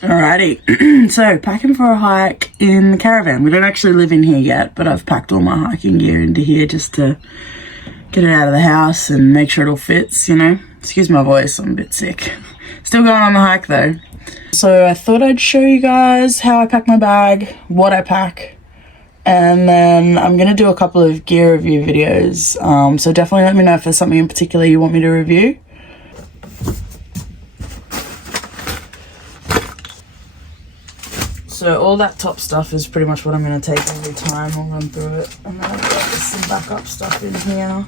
Alrighty, so packing for a hike in the caravan. We don't actually live in here yet, but I've packed all my hiking gear into here just to get it out of the house and make sure it all fits, you know. Excuse my voice, I'm a bit sick. Still going on the hike though. So I thought I'd show you guys how I pack my bag, what I pack, and then I'm going to do a couple of gear review videos. So definitely let me know if there's something in particular you want me to review. So all that top stuff is pretty much what I'm going to take every time. I'll run through it. And then I've got some backup stuff in here.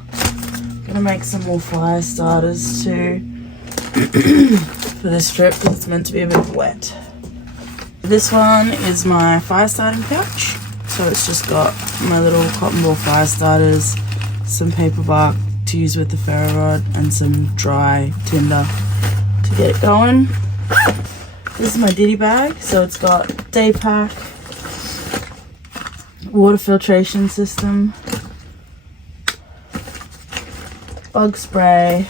Going to make some more fire starters too for this trip because it's meant to be a bit wet. This one is my fire starting pouch. So it's just got my little cotton ball fire starters, some paper bark to use with the ferro rod, and some dry tinder to get it going. This is my ditty bag, so it's got day pack, water filtration system, bug spray,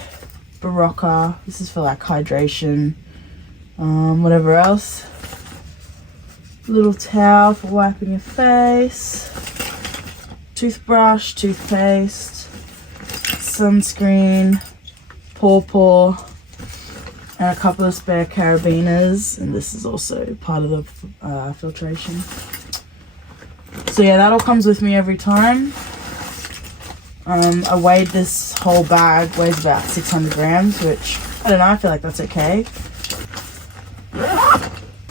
Barocca, this is for like hydration, whatever else, little towel for wiping your face, toothbrush, toothpaste, sunscreen, paw, and a couple of spare carabiners, and this is also part of the filtration. So yeah, that all comes with me every time. I weighed this whole bag, weighs about 600 grams, which, I don't know, I feel like that's okay.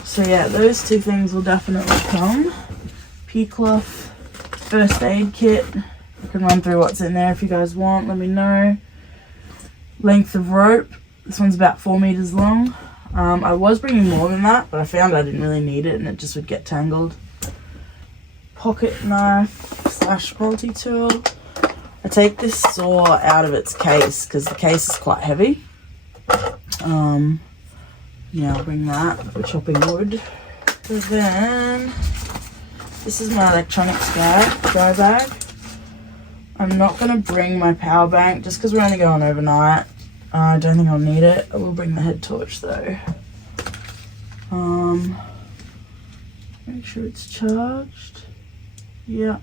So yeah, those two things will definitely come. Pea cloth, first aid kit. I can run through what's in there if you guys want, let me know. Length of rope. This one's about 4 meters long. I was bringing more than that, but I found I didn't really need it and it just would get tangled. Pocket knife / multi-tool. I take this saw out of its case because the case is quite heavy. Yeah, I'll bring that for chopping wood. So then, this is my electronics dry bag. I'm not going to bring my power bank just because we're only going overnight. I don't think I'll need it. I will bring the head torch though. Make sure it's charged. Yeah.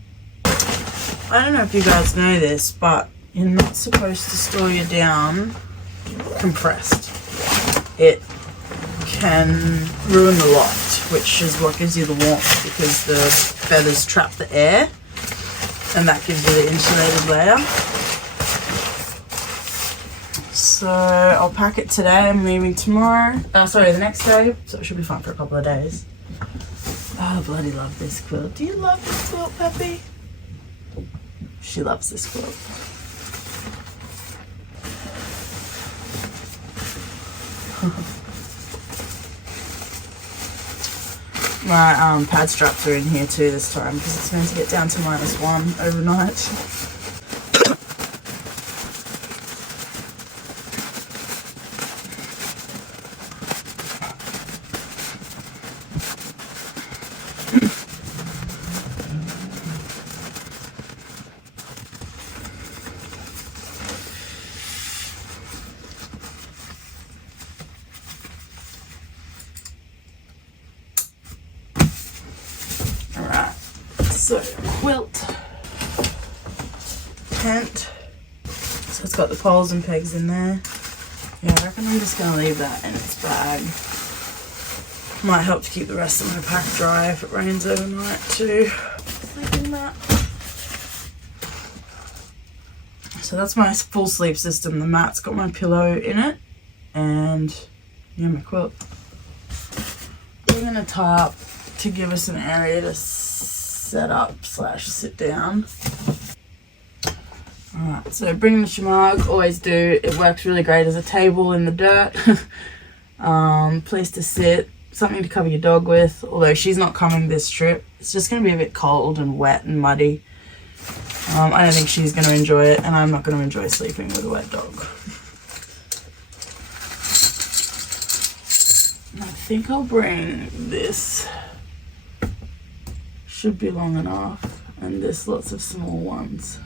I don't know if you guys know this, but you're not supposed to store your down compressed. It can ruin the loft, which is what gives you the warmth because the feathers trap the air and that gives you the insulated layer. So I'll pack it today. I'm leaving tomorrow. The next day. So it should be fun for a couple of days. Oh, I bloody love this quilt. Do you love this quilt, Peppy? She loves this quilt. My pad straps are in here too this time because it's meant to get down to -1 overnight. So, quilt, tent, so it's got the poles and pegs in there. Yeah, I reckon I'm just going to leave that in its bag. Might help to keep the rest of my pack dry if it rains overnight too. Sleeping mat. So that's my full sleep system. The mat's got my pillow in it and yeah, my quilt. We're going to tarp to give us an area to set up / sit down. Alright, so bring the shamag, always do. It works really great as a table in the dirt. Place to sit, something to cover your dog with, although she's not coming this trip. It's just going to be a bit cold and wet and muddy. I don't think she's going to enjoy it, and I'm not going to enjoy sleeping with a wet dog. And I think I'll bring this. Should be long enough, and there's lots of small ones.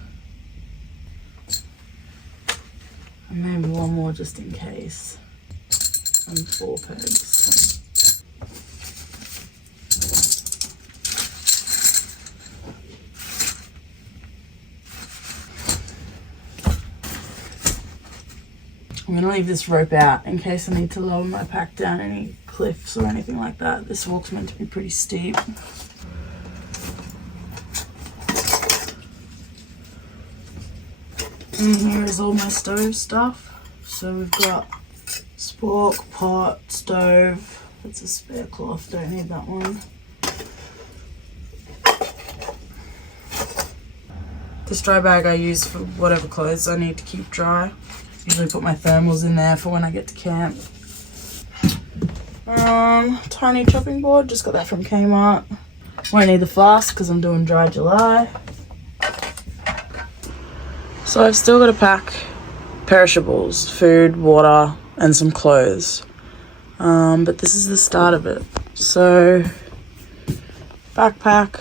And maybe one more just in case. And 4 pegs. I'm going to leave this rope out in case I need to lower my pack down any cliffs or anything like that. This walk's meant to be pretty steep. And here is all my stove stuff. So we've got spork, pot, stove. That's a spare cloth, don't need that one. This dry bag I use for whatever clothes I need to keep dry. Usually put my thermals in there for when I get to camp. Tiny chopping board, just got that from Kmart. Won't need the flask because I'm doing dry July. So I've still got to pack perishables, food, water, and some clothes. But this is the start of it. So, backpack,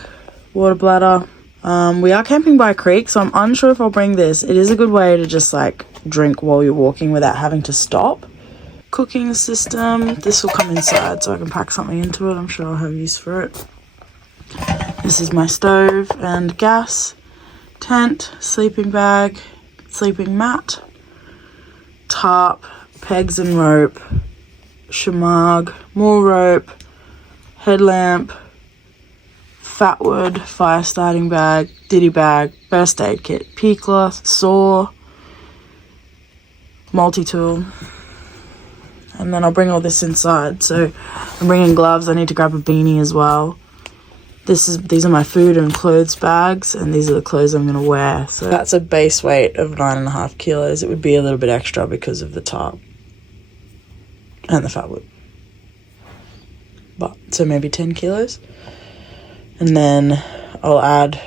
water bladder. We are camping by a creek, so I'm unsure if I'll bring this. It is a good way to just like drink while you're walking without having to stop. Cooking system. This will come inside so I can pack something into it. I'm sure I'll have use for it. This is my stove and gas. Tent, sleeping bag, sleeping mat, tarp, pegs and rope, shamag, more rope, headlamp, fat wood, fire starting bag, ditty bag, first aid kit, pea cloth, saw, multi-tool, and then I'll bring all this inside. So I'm bringing gloves. I need to grab a beanie as well. These are my food and clothes bags, and these are the clothes I'm going to wear. So that's a base weight of 9.5 kilos. It would be a little bit extra because of the tarp and the fat wood. But so maybe 10 kilos. And then I'll add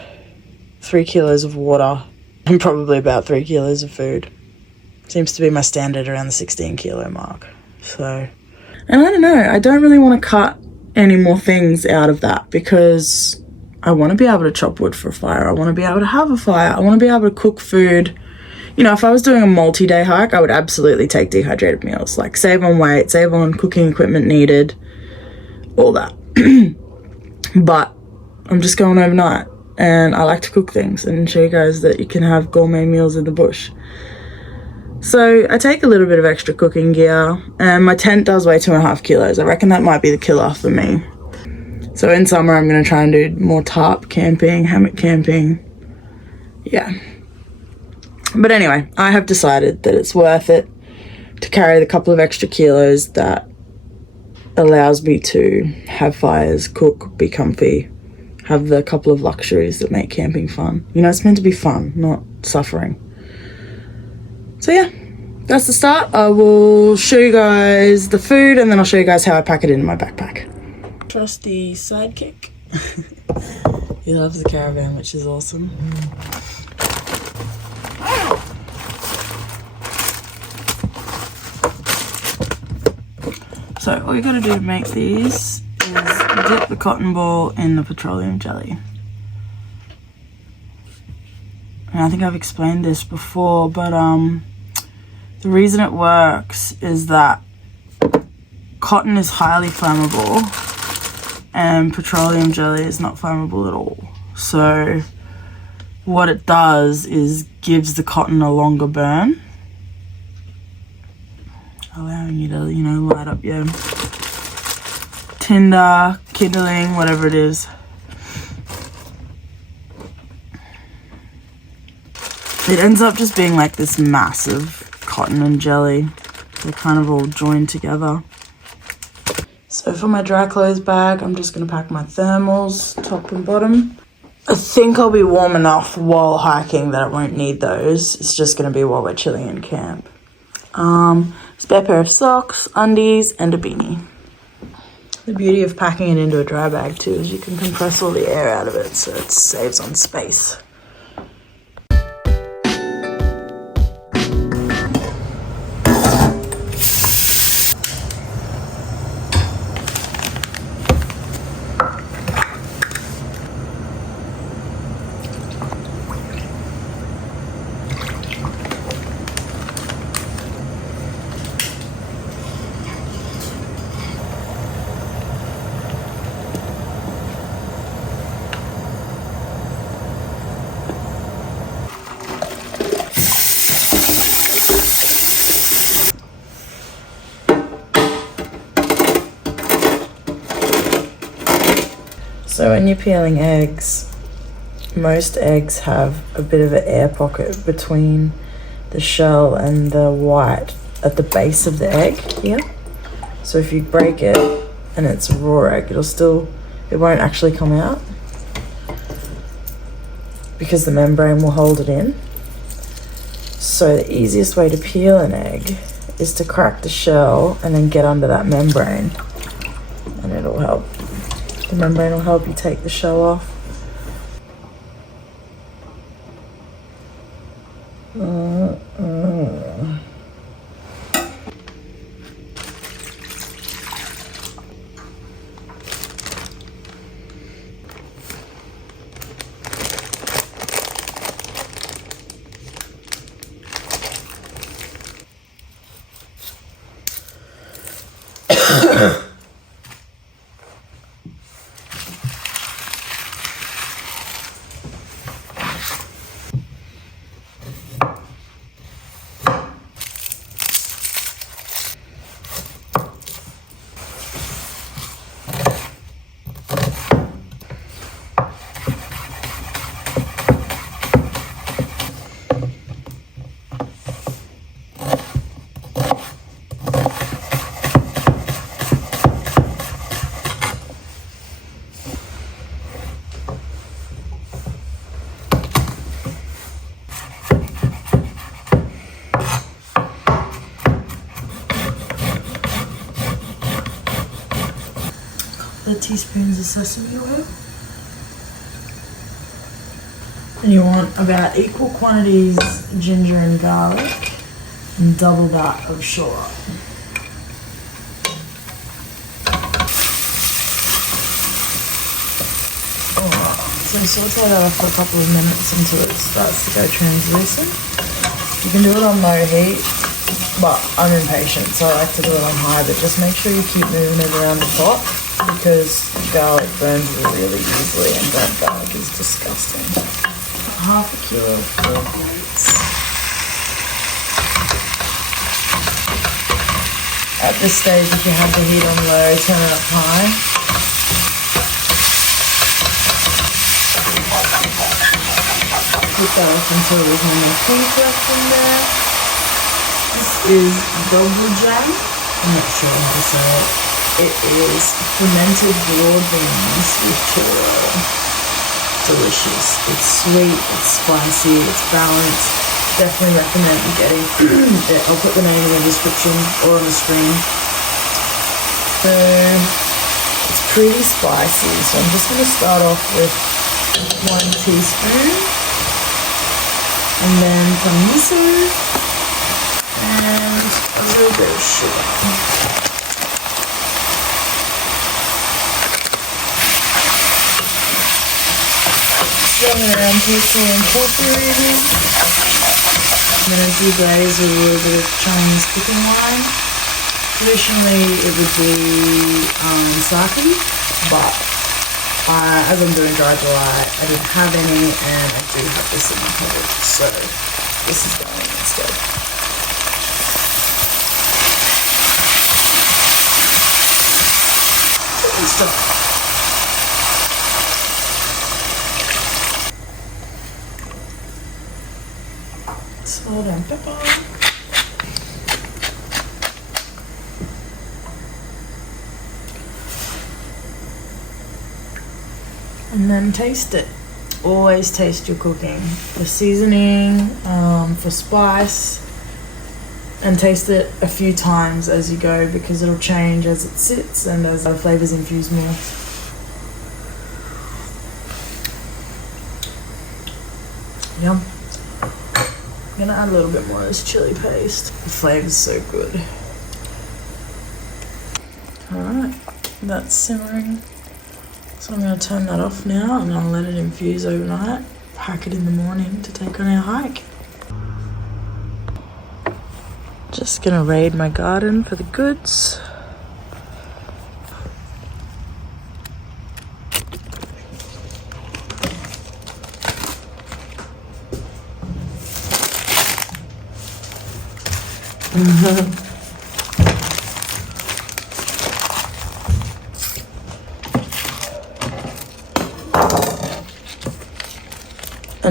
3 kilos of water and probably about 3 kilos of food. Seems to be my standard around the 16 kilo mark. So, and I don't know, I don't really want to cut any more things out of that because I want to be able to chop wood for a fire. I want to be able to have a fire. I want to be able to cook food. You know, if I was doing a multi-day hike, I would absolutely take dehydrated meals, like save on weight, save on cooking equipment needed, all that. But I'm just going overnight and I like to cook things and show you guys that you can have gourmet meals in the bush. So I take a little bit of extra cooking gear, and my tent does weigh 2.5 kilos. I reckon that might be the killer for me. So in summer, I'm going to try and do more tarp camping, hammock camping. Yeah. But anyway, I have decided that it's worth it to carry the couple of extra kilos that allows me to have fires, cook, be comfy, have the couple of luxuries that make camping fun. You know, it's meant to be fun, not suffering. So yeah, that's the start. I will show you guys the food and then I'll show you guys how I pack it in my backpack. Trusty sidekick. He loves the caravan, which is awesome. So all you gotta do to make these is dip the cotton ball in the petroleum jelly. And I think I've explained this before, but the reason it works is that cotton is highly flammable and petroleum jelly is not flammable at all. So what it does is gives the cotton a longer burn, allowing you to, you know, light up your tinder, kindling, whatever it is. It ends up just being like this massive cotton and jelly. They're kind of all joined together. So for my dry clothes bag, I'm just going to pack my thermals, top and bottom. I think I'll be warm enough while hiking that I won't need those. It's just going to be while we're chilling in camp. Spare pair of socks, undies, and a beanie. The beauty of packing it into a dry bag too is you can compress all the air out of it, so it saves on space. So when you're peeling eggs, most eggs have a bit of an air pocket between the shell and the white at the base of the egg here. So if you break it and it's a raw egg, it won't actually come out because the membrane will hold it in. So the easiest way to peel an egg is to crack the shell and then get under that membrane, and it'll help. The membrane will help you take the shell off. Teaspoons of sesame oil, and you want about equal quantities ginger and garlic and double that of shallot. So saute that off for a couple of minutes until it starts to go translucent. You can do it on low heat, but I'm impatient, so I like to do it on high, but just make sure you keep moving it around the pot, because garlic burns really easily and burnt garlic is disgusting. Half a kilo of pork mince. At this stage, if you have the heat on low, turn it up high. Cook that up until there's no more pink left in there. This is dobanjiang. I'm not sure how to say it. It is fermented broad beans with chili. Delicious. It's sweet, it's spicy, it's balanced. Definitely recommend you getting it. I'll put the name in the description or on the screen. It's pretty spicy, so I'm just going to start off with 1 teaspoon, and then some miso, and a little bit of sugar. Stirring around peacefully incorporating. I'm going to deglaze with a little bit of Chinese cooking wine. Traditionally it would be sauté, but as I'm doing dry July, I didn't have any, and I do have this in my cupboard, so this is going instead. Good stuff. Salt and pepper. And then taste it. Always taste your cooking. For seasoning, for spice, and taste it a few times as you go, because it'll change as it sits and as the flavors infuse more. Yum. I'm gonna add a little bit more of this chili paste. The flavor's so good. Alright, that's simmering. So I'm gonna turn that off now and I'll let it infuse overnight. Pack it in the morning to take on our hike. Just gonna raid my garden for the goods.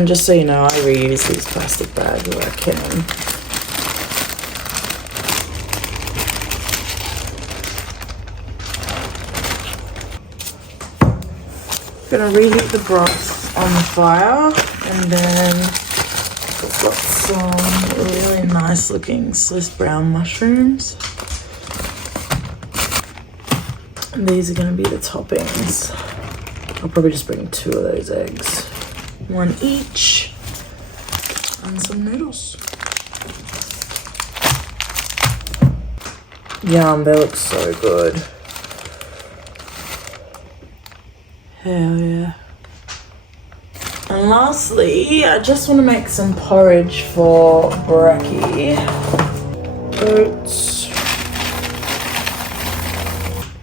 And just so you know, I reuse these plastic bags where I can. Gonna reheat the broth on the fire, and then I've got some really nice looking Swiss brown mushrooms. And these are gonna be the toppings. I'll probably just bring 2 of those eggs, 1 each, and some noodles. Yum, they look so good. Hell yeah. And lastly, I just want to make some porridge for brekkie. Oats,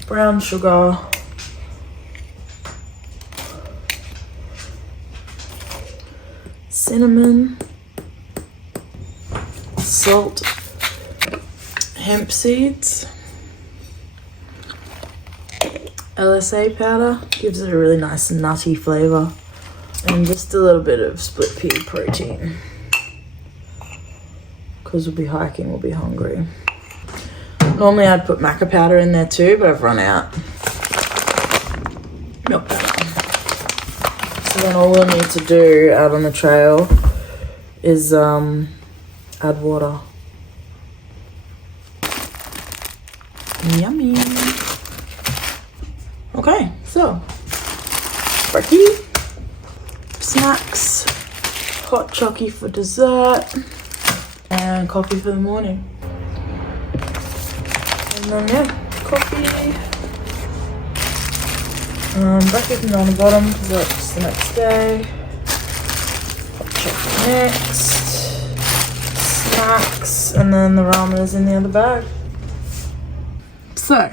brown sugar, cinnamon, salt, hemp seeds, LSA powder, gives it a really nice nutty flavour, and just a little bit of split pea protein, because we'll be hiking, we'll be hungry. Normally I'd put maca powder in there too, but I've run out. Milk powder. So then all we'll need to do out on the trail is add water. Yummy. Okay, so brekkie, snacks, hot chocolate for dessert, and coffee for the morning. And then yeah, coffee. Brekkie can go on the bottom because that's the next day. Hot chocolate next. Snacks, and then the ramen is in the other bag. So,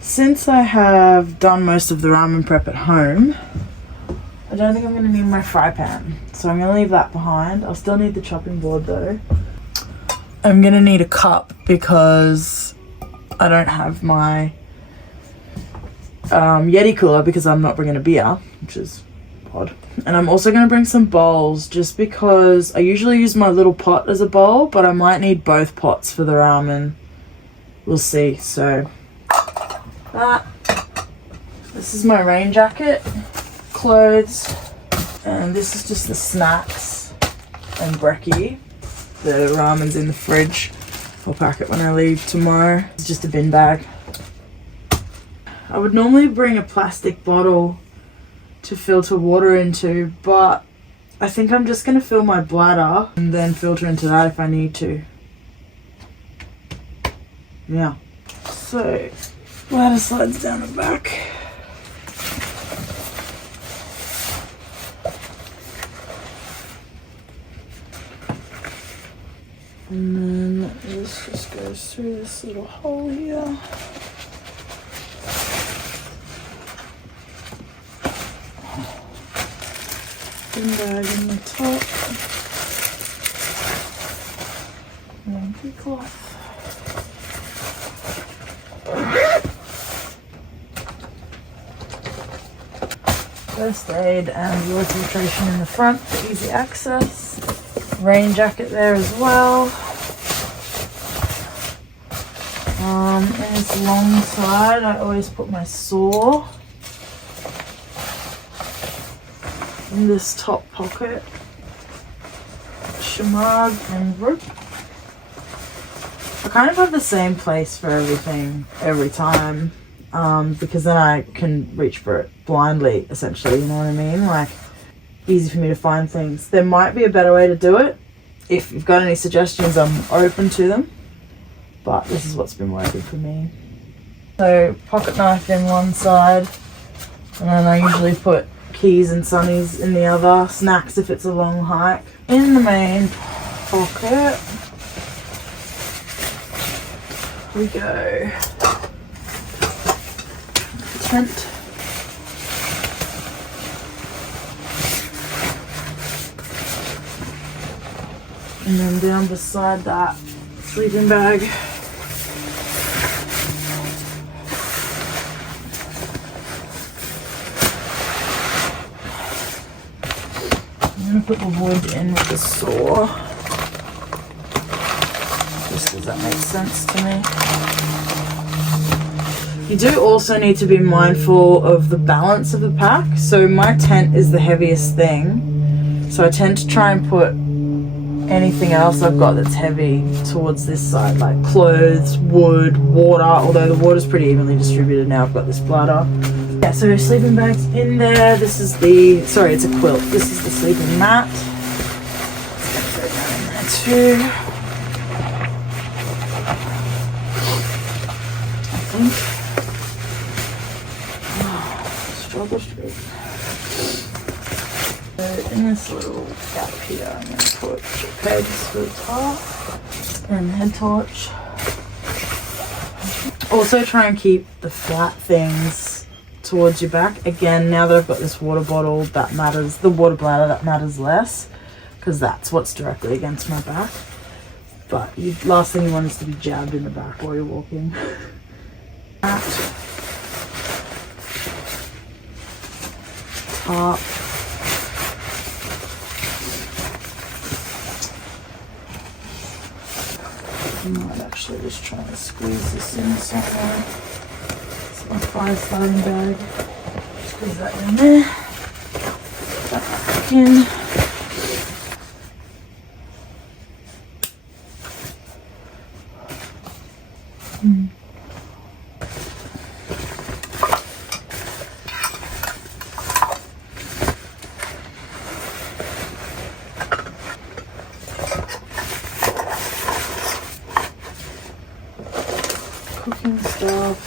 since I have done most of the ramen prep at home, I don't think I'm going to need my fry pan. So I'm going to leave that behind. I'll still need the chopping board though. I'm going to need a cup because I don't have my Yeti cooler because I'm not bringing a beer, which is odd. And I'm also going to bring some bowls just because I usually use my little pot as a bowl, but I might need both pots for the ramen. We'll see. So that. This is my rain jacket, clothes, and this is just the snacks and brekkie. The ramen's in the fridge. I'll pack it when I leave tomorrow. It's just a bin bag. I would normally bring a plastic bottle to filter water into, but I think I'm just going to fill my bladder and then filter into that if I need to. Yeah. So, bladder slides down the back. And then this just goes through this little hole here. Bin bag in the top. Blanket cloth. First aid and water filtration in the front for easy access. Rain jacket there as well. In this long side, I always put my saw in this top pocket. Shamag and rope. I kind of have the same place for everything every time, because then I can reach for it blindly, essentially, you know what I mean? Like, easy for me to find things. There might be a better way to do it. If you've got any suggestions, I'm open to them, but this is what's been working for me. So, pocket knife in one side, and then I usually put keys and sunnies in the other, snacks if it's a long hike. In the main pocket we go. Tent. And then down beside that, sleeping bag. I'm gonna put the wood in with the saw. Just does that make sense to me? You do also need to be mindful of the balance of the pack. So my tent is the heaviest thing. So I tend to try and put anything else I've got that's heavy towards this side, like clothes, wood, water, although the water's pretty evenly distributed now. I've got this bladder. Yeah, so sleeping bag's in there. This is the, sorry, it's a quilt. This is the sleeping mat. It's gonna go down in there too. I think. Struggle street. So in this little gap here, I'm going to put pegs for the top and the head torch. Also try and keep the flat things towards your back. Again, now that I've got this water bottle, that matters. The water bladder, that matters less because that's what's directly against my back. But the last thing you want is to be jabbed in the back while you're walking. Top. I might actually just try and squeeze this in somewhere. It's my fire starting bag. Squeeze that in there. Put that back in. Cooking stuff,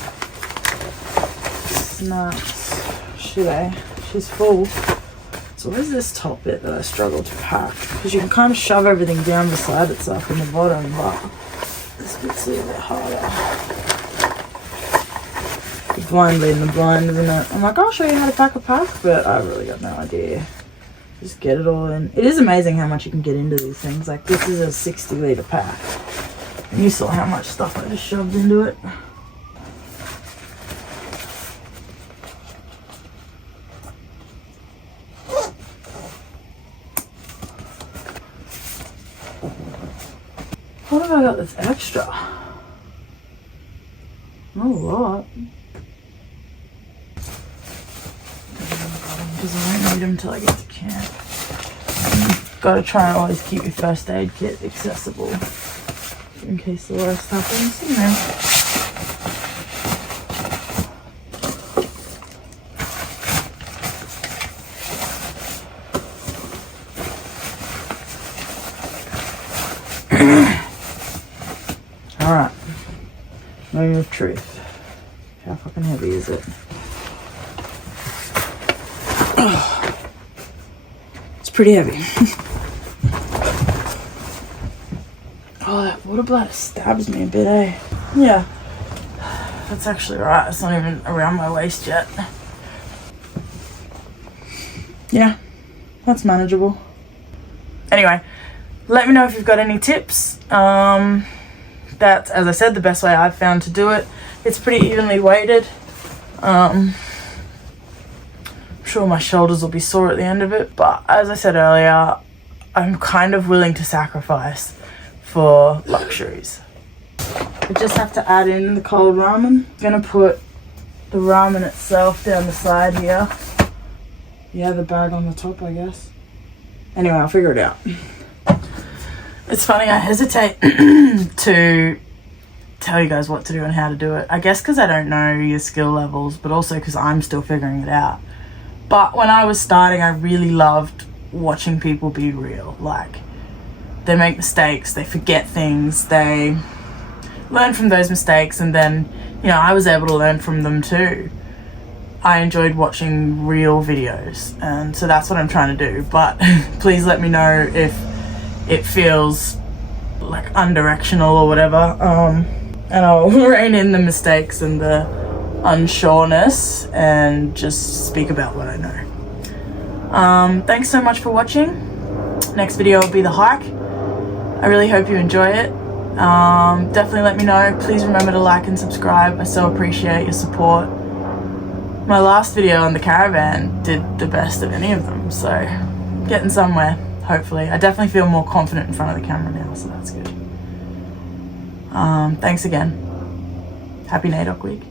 snacks. She's full. So where's this top bit that I struggle to pack? Because you can kind of shove everything down beside itself in the bottom, but this bit's a little bit harder. The blind leading the blind, isn't it? I'm like, I'll show you how to pack a pack, but I've really got no idea. Just get it all in. It is amazing how much you can get into these things. Like, this is a 60-litre pack. And you saw how much stuff I just shoved into it. What have I got that's extra? Not a lot. Because I won't need them until I get to camp. You've got to try and always keep your first aid kit accessible in case the worst happens, you know. Alright. Moment of truth. How fucking heavy is it? It's pretty heavy. Oh, that water bladder stabs me a bit, eh? Yeah. That's actually right. It's not even around my waist yet. Yeah. That's manageable. Anyway, let me know if you've got any tips. That's, as I said, the best way I've found to do it. It's pretty evenly weighted. I'm sure my shoulders will be sore at the end of it, but as I said earlier, I'm kind of willing to sacrifice for luxuries. I just have to add in the cold ramen. I'm gonna put the ramen itself down the side here. Yeah, the bag on the top, I guess. Anyway, I'll figure it out. It's funny, I hesitate to tell you guys what to do and how to do it. I guess because I don't know your skill levels, but also because I'm still figuring it out. But when I was starting, I really loved watching people be real. Like, they make mistakes, they forget things, they learn from those mistakes, and then, you know, I was able to learn from them too. I enjoyed watching real videos, and so that's what I'm trying to do. But please let me know if it feels like undirectional or whatever, and I'll rein in the mistakes and the unsureness and just speak about what I know. Thanks so much for watching. Next video will be the hike. I really hope you enjoy it. Definitely let me know. Please remember to like and subscribe. I so appreciate your support. My last video on the caravan did the best of any of them, so getting somewhere. hopefully. I definitely feel more confident in front of the camera now, so that's good. Thanks again. Happy NAIDOC week.